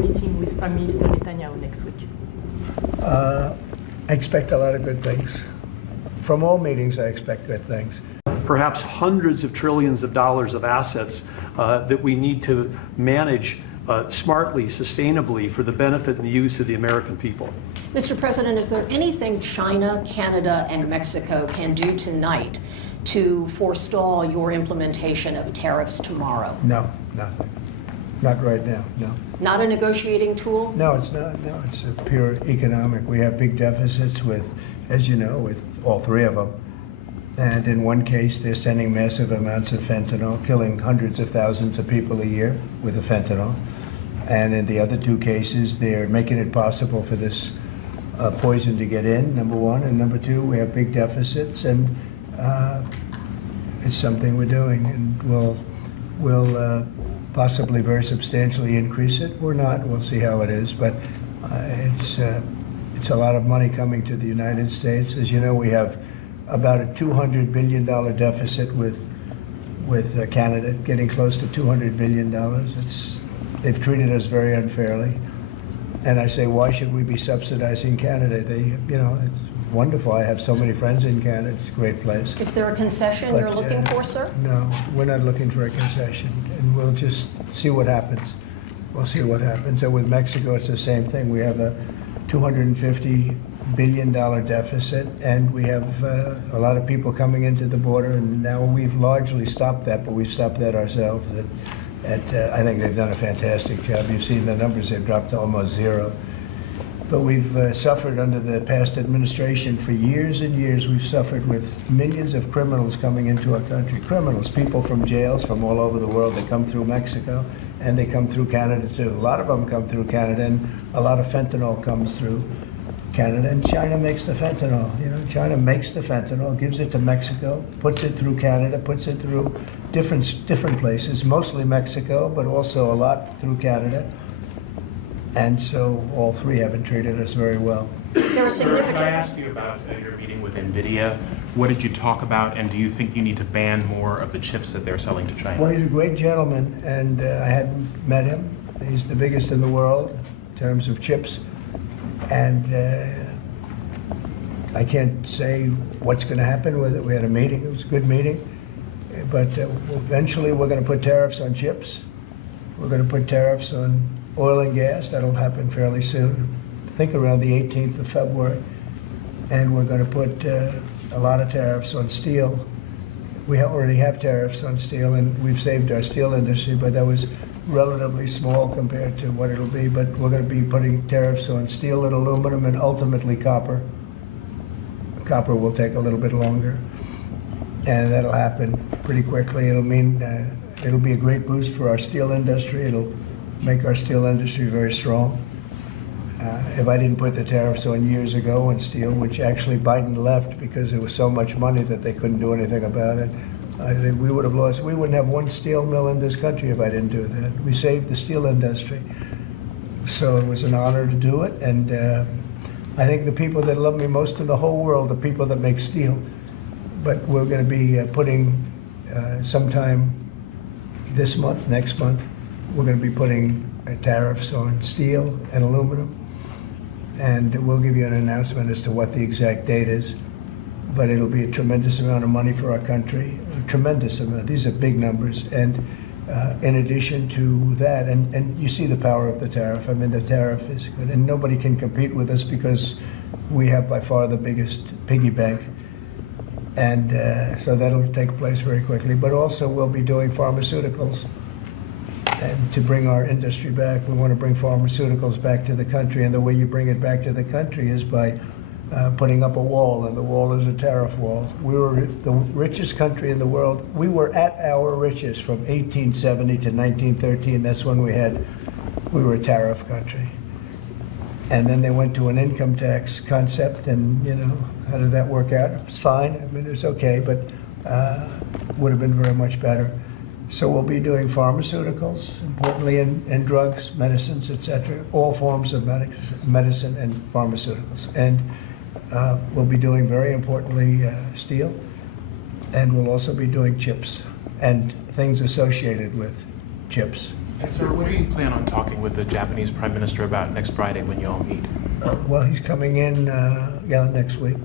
meeting with Prime Minister Netanyahu next week? I expect a lot of good things. From all meetings, I expect good things. Perhaps hundreds of trillions of dollars of assets that we need to manage smartly, sustainably, for the benefit and the use of the American people. Mr. President, is there anything China, Canada, and Mexico can do tonight to forestall your implementation of tariffs tomorrow? No, nothing. Not right now, no. Not a negotiating tool? No, it's not. No, it's a pure economic. We have big deficits with, as you know, with all three of them. And in one case, they're sending massive amounts of fentanyl, killing hundreds of thousands of people a year with the fentanyl. And in the other two cases, they're making it possible for this poison to get in, number one. And number two, we have big deficits, and it's something we're doing. And we'll possibly very substantially increase it. Or not, we'll see how it is. But it's a lot of money coming to the United States. As you know, we have about a $200 billion deficit with Canada, getting close to $200 billion. They've treated us very unfairly. And I say, why should we be subsidizing Canada? It's wonderful. I have so many friends in Canada. It's a great place. Is there a concession you're looking for, sir? No, we're not looking for a concession. And we'll just see what happens. We'll see what happens. And with Mexico, it's the same thing. We have a $250 billion deficit, and we have a lot of people coming into the border, and now we've largely stopped that, but we've stopped that ourselves. I think they've done a fantastic job. You've seen the numbers, they've dropped to almost zero. But we've suffered under the past administration for years and years. We've suffered with millions of criminals coming into our country. Criminals, people from jails from all over the world. They come through Mexico, and they come through Canada too. A lot of them come through Canada, and a lot of fentanyl comes through Canada, and China makes the fentanyl. China makes the fentanyl, gives it to Mexico, puts it through Canada, puts it through different places, mostly Mexico, but also a lot through Canada. And so all three haven't treated us very well. There are significant... Can I ask you about your meeting with NVIDIA? What did you talk about, and do you think you need to ban more of the chips that they're selling to China? Well, he's a great gentleman, and I hadn't met him. He's the biggest in the world in terms of chips. And I can't say what's going to happen with it. We had a meeting. It was a good meeting. But eventually we're going to put tariffs on chips. We're going to put tariffs on oil and gas. That'll happen fairly soon. I think around the 18th of February. And we're going to put a lot of tariffs on steel. We already have tariffs on steel, and we've saved our steel industry, but that was relatively small compared to what it'll be. But we're going to be putting tariffs on steel and aluminum, and ultimately copper. Copper will take a little bit longer, and that'll happen pretty quickly. It'll mean it'll be a great boost for our steel industry. It'll make our steel industry very strong. If I didn't put the tariffs on years ago on steel, which actually Biden left because there was so much money that they couldn't do anything about it, we would have lost. We wouldn't have one steel mill in this country if I didn't do that. We saved the steel industry. So it was an honor to do it. And I think the people that love me most in the whole world are people that make steel. But we're going to be putting sometime this month, next month, we're going to be putting tariffs on steel and aluminum. And we'll give you an announcement as to what the exact date is. But it'll be a tremendous amount of money for our country, a tremendous amount. These are big numbers. And in addition to that, and you see the power of the tariff. I mean, the tariff is good, and nobody can compete with us because we have by far the biggest piggy bank. And so that'll take place very quickly. But also we'll be doing pharmaceuticals. And to bring our industry back, we want to bring pharmaceuticals back to the country. And the way you bring it back to the country is by putting up a wall, and the wall is a tariff wall. We were the richest country in the world. We were at our richest from 1870 to 1913. That's when we were a tariff country. And then they went to an income tax concept, and how did that work out? It's fine. I mean, it's okay, but would have been very much better. So we'll be doing pharmaceuticals, importantly, and drugs, medicines, etc., all forms of medicine and pharmaceuticals. And we'll be doing, very importantly, steel, and we'll also be doing chips and things associated with chips. And sir, what do you plan on talking with the Japanese Prime Minister about next Friday when you all meet? Well, he's coming in, next week.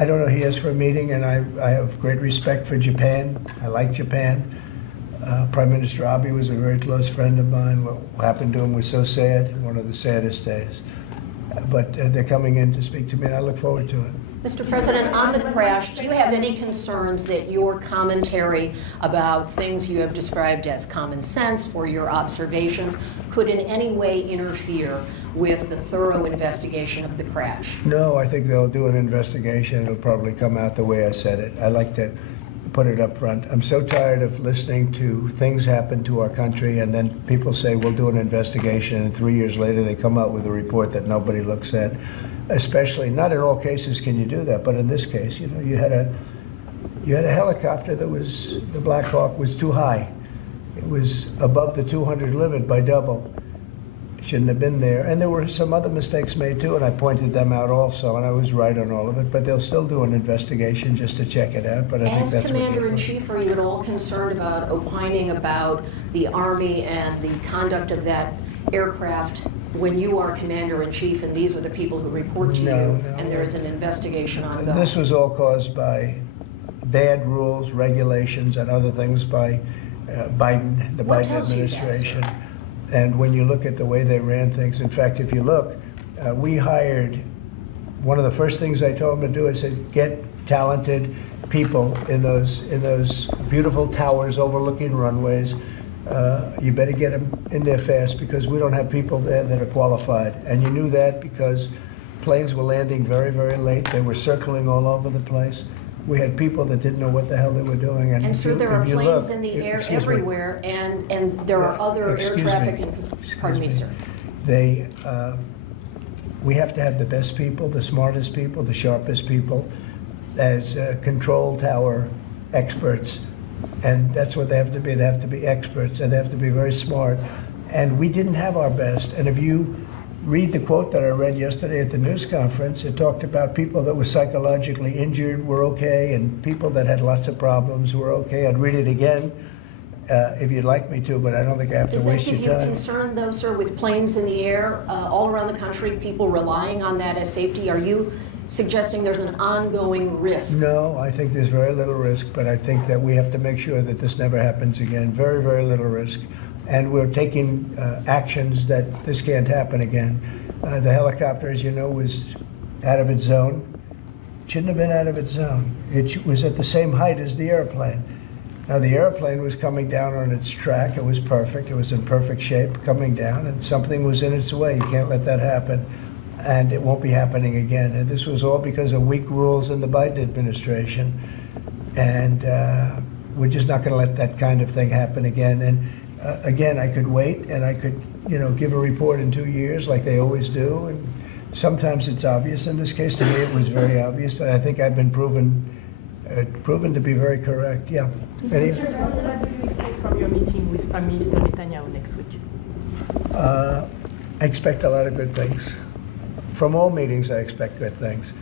I don't know who he is for a meeting, and I have great respect for Japan. I like Japan. Prime Minister Abe was a very close friend of mine. What happened to him was so sad, one of the saddest days. But they're coming in to speak to me, and I look forward to it. Mr. President, on the crash, do you have any concerns that your commentary about things you have described as common sense or your observations could in any way interfere with the thorough investigation of the crash? No, I think they'll do an investigation. It'll probably come out the way I said it. I like to put it up front. I'm so tired of listening to things happen to our country and then people say we'll do an investigation and 3 years later they come out with a report that nobody looks at. Especially, not in all cases can you do that, but in this case, you had a helicopter that was, the Black Hawk was too high. It was above the 200 limit by double. It shouldn't have been there. And there were some other mistakes made too, and I pointed them out also, and I was right on all of it, but they'll still do an investigation just to check it out, but I think As that's Commander-in-Chief, are you at all concerned about opining about the Army and the conduct of that aircraft when you are Commander-in-Chief and these are the people who report to you and there is an investigation ongoing? This was all caused by bad rules, regulations, and other things by Biden, the What Biden tells you that, administration. sir? And when you look at the way they ran things, in fact, if you look, we hired, one of the first things I told them to do, I said, get talented people in those beautiful towers overlooking runways. You better get them in there fast because we don't have people there that are qualified. And you knew that because planes were landing very, very late. They were circling all over the place. We had people that didn't know what the hell they were doing. And sir, there are if you planes look, in the air excuse me. everywhere, and there are other air Excuse traffic. me. Pardon me, Excuse sir. We have to have the best people, the smartest people, the sharpest people as control tower experts. And that's what they have to be. They have to be experts, and they have to be very smart. And we didn't have our best. And if you read the quote that I read yesterday at the news conference, it talked about people that were psychologically injured were okay, and people that had lots of problems were okay. I'd read it again if you'd like me to, but I don't think I have Does to that waste give your you time. concern, though, sir, with planes in the air all around the country, people relying on that as safety? Are you suggesting there's an ongoing risk? No, I think there's very little risk, but I think that we have to make sure that this never happens again. Very, very little risk. And we're taking actions that this can't happen again. The helicopter, as you know, was out of its zone. Shouldn't have been out of its zone. It was at the same height as the airplane. Now, the airplane was coming down on its track. It was perfect. It was in perfect shape coming down, and something was in its way. You can't let that happen. And it won't be happening again. And this was all because of weak rules in the Biden administration. And we're just not going to let that kind of thing happen again. And again, I could wait and I could, give a report in 2 years like they always do. And sometimes it's obvious. In this case, to me, it was very obvious. And I think I've been proven to be very correct. Yeah. Mr. President, what do you expect from your meeting with Prime Minister Netanyahu next week? I expect a lot of good things. From all meetings, I expect good things.